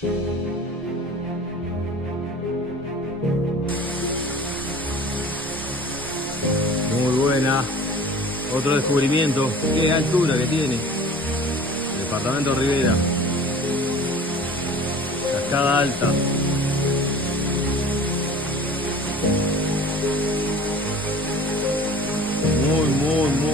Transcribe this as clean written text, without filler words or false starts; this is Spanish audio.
Muy buena. Otro descubrimiento. Qué altura que tiene. Departamento Rivera. Cascada Alta. Muy bueno.